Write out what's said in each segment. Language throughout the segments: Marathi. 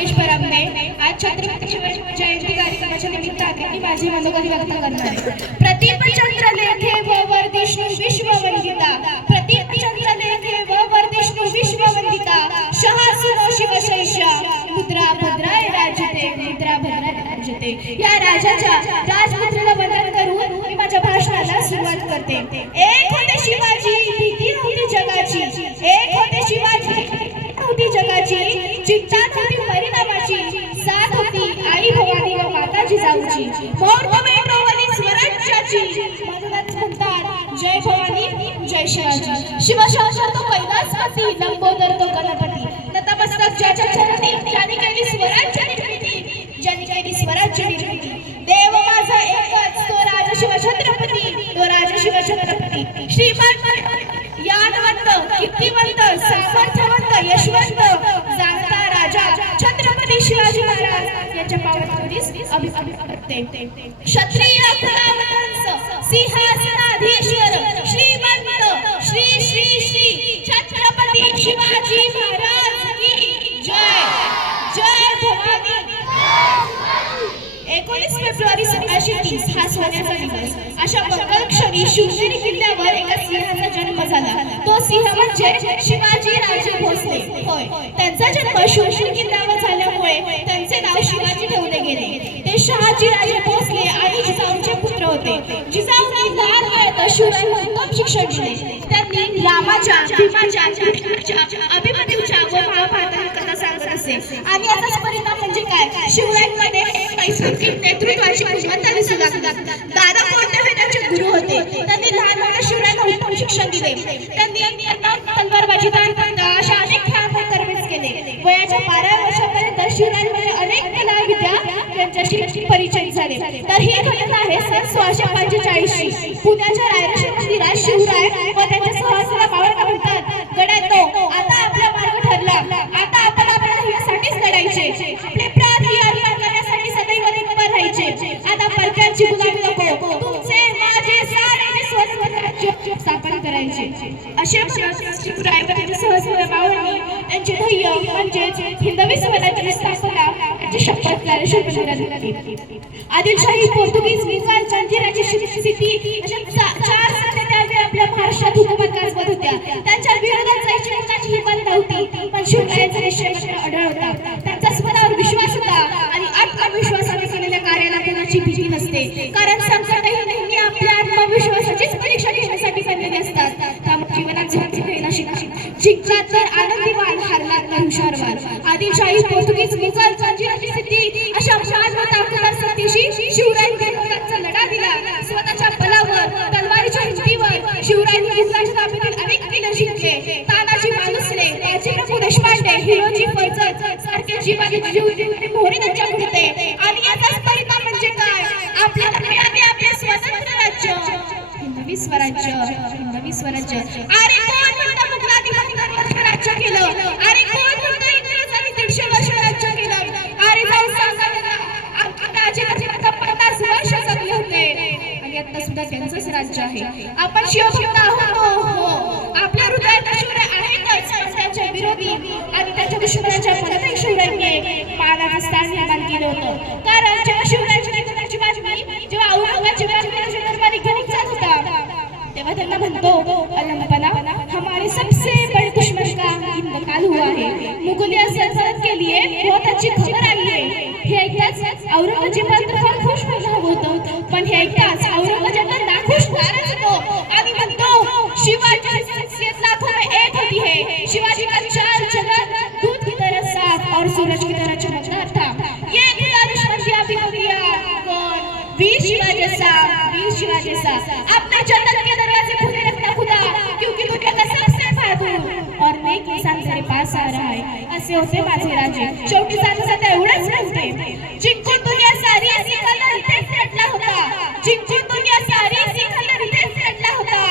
योगेश परमने आज छत्रपती शिवाजी जयंती कार्यक्रमाच्या निमित्ताने माझी मनोगत व्यक्त करणार आहे। प्रदीप चंद्र लेखे व वर्धिष्णु विश्ववंदिता, प्रदीप चंद्र लेखे व वर्धिष्णु विश्ववंदिता, शहासुनो शिवशैष्या मुद्रा भद्राय राजते, मुद्रा भद्राय राजते। या राजाच्या राजपुत्राला वंदन करून मी माझ्या भाषणाला सुरुवात करते। एक होते शिवाजी, भीती नव्हती जगाची, एक होते शिवाजी, होती जगाची, चिंता होती परिणामाची, साथ होती आई भवानी व माता जिजाऊची, मोरवली स्वराज्याची। म्हणूनच म्हणतात जय भवानी जय शिवाजी। शिवशास्त्र तो कैलासपती, लंबोदर तो गणपती, नतमस्तक ज्याच्या चरणी, ज्याने केली स्वराज्य निर्मिती, ज्याने केली स्वराज्य निर्मिती। देव माझा एकच तो राजा शिवछत्रपती, तो राजा शिवछत्रपती। श्रीमंत यादवंत, कीर्तिवंत, सामर्थ्यवंत, यशवंत, जाणता राजा छत्रपती शिवाजी महाराज यांच्या पावलावरीच अभिवादन करते। क्षत्रिय कुलावंश, सिंहासनाधीश्वर, श्रीमंत श्री श्री श्री छत्रपती शिवाजी महाराज की जय। जय भवानी। 19 फेब्रुवारी 1730 हा सोन्याचा दिवस। अशा मंगल क्षणी शिवनेरी किल्ल्यावर एका सिंहाचा जन्म झाला। तो सिंह म्हणजे शिवाजी राजे भोसले होय। त्यांचा जन्म शिवनेरी किल्ल्यावर झाल्यामुळे त्यांचे नाव शिवाजी ठेवले गेले। ते शहाजी राजे भोसले आणि जिजाऊंचे पुत्र होते। जिजाऊंनी लहान वयात शिवरायांना उत्तम शिक्षण दिले। त्यांनी रामाच्या, भीमाच्या, कृष्णाच्या, अभिमन्यूच्या व महाभारताची कथा सांगत असे। आणि याचाच परिणाम म्हणजे काय, शिवरायांमध्ये नैसर्गिक नेतृत्वाची गुणवत्ता दिसू लागली। दादा कोंडदेव त्यांचे गुरु होते। त्यांनी लहान वयात शिवरायांना उत्तम शिक्षण दिले। त्यांनी तलवारबाजी, दांडपंथ अशा अनेक खेळांमध्ये तरबेज केले। वयाच्या 12 वर्षापर्यंत शिवरायांमध्ये अनेक कला विद्या त्यांच्याशी परिचय झाले। तर ही घटना आहे 1645 पुण्याच्या रायरेश्वर मंदिरात शिवराय व त्यांच्या सहस्त्र पावला म्हणतात, गड्यांनो आता आपला मार्ग ठरला, आता आपण आपल्या ध्येयासाठीच लढायचे, आपले प्राण अर्पण करण्यासाठी सदैव तत्पर राहायचे। आता परक्यांची गुलामी नको, तुमचे माझे सारे स्वराज्य स्थापन करायचे। असे शिवराय व त्यांच्या सहस्त्र पावलांनी त्यांचे ध्येय म्हणजे हिंदवी स्वराज्याची स्थापना यांची शपथ रायरेश्वर मंदिरात दिली। आदिलशाही, पोर्तुगीज, मुघल, जंजीराची स्थिती अशा 4 सत्ता त्यावेळी आपल्या महाराष्ट्रात हुकूमत गाजवत होत्या। त्यांच्या विरोधात जायची कोणाची हिंमत नव्हती, पण शिवरायांचा निश्चय मात्र अढळ होता। त्यांचा स्वतःवर विश्वास होता आणि आत्मविश्वासाने केलेल्या कार्याला कोणाची भीती नसते, कारण संकटही नेहमी आपल्या आत्मविश्वासाचीच परीक्षा घेण्यासाठी बनलेली असतात। त्यामुळे जीवनात झोपी घेणं शिका, जिंकलात तर आनंदीवान, हारलात तर हुशारवान। आदिलशाही, पोर्तुगीज, मुघल, जंजीराची स्थिती अशा महान व ताकददार सत्तेशी शिवरायांनी मुघलांचा लढा दिला। स्वतःच्या बलावर, तलवारीच्या हिमतीवर शिवरायांनी मुघलांच्या ताब्यातील अनेक किल्ले जिंकले। तानाजी मालुसरे, बाजीप्रभू देशपांडे, हिरोजी फैजल सारखे जीवाचे जीव मोहरे त्यांच्याकडे होते। आणि याचाच परिणाम म्हणजे काय, आपल्याला मिळाले आपले स्वतंत्र राज्य, हिंदवी स्वराज्य, हिंदवी स्वराज्य। अरे कोण म्हणतं मुघलाधिपत्यांवर राज्य केलं, अरे कोण म्हणतं इंग्रजांनी 150 वर्ष राज्य केलं, अरे जाऊन सांगा आता अजिबात 50 वर्ष जगले होते आणि आता सुद्धा त्यांचंच राज्य आहे। आपण शिवभक्त आहोत हो, आपल्या हृदयात शिवराय आहेतच, पण त्यांच्या विरोधी आणि त्यांच्या दुश्मनांच्या मनात शिवरायांनी मानाचं स्थान निर्माण केलं होतं। कारण जेव्हा शिवरायांच्या नेतृत्वाची बातमी, जेव्हा औरंगजेबाच्या दरबारी गणित जात होता, तेव्हा त्यांना म्हणतो, अलमपना हमारे सबसे बड़े दुश्मन का इंतकाल हुआ है, मुगलिया सल्तनत के लिए बहुत अच्छी खबर आई है। हे ऐकताच औरंगजेबाला फार खुश व्हायला हवं होतं, पण हे ऐकताच औरंगजेब नाखुश नाराज होतो आणि म्हणतो, शिवाजी की शख्सियत लाखों में एक होती है, शिवाजी का चाल चलन दूध की तरह साफ और सूरज की तरह चमकदार था। ये खुदा दुश्मन दिया भी हो गया, कौन, वीर शिवा जैसा, वीर शिवा जैसा। अपने जन्नत के दरवाजे खुले रखना खुदा, क्योंकि दुनिया का सबसे बहादुर और नेक इंसान तेरे पास आ रहा है। असे होते माझे राजे। शेवटी जाता एवढंच म्हणते, जिंकून दुनिया सारी सिंहाला इथेच लढला होता, जिंकून दुनिया सारी सिंहाला इथेच लढला होता।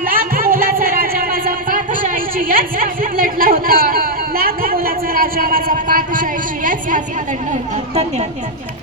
लाख मोलाचा राजा माझा पातशाहीची याच मातीत लढला होता, लाख मोलाचा राजा माझा पातशाहीची याच मातीत लढला होता। धन्यवाद।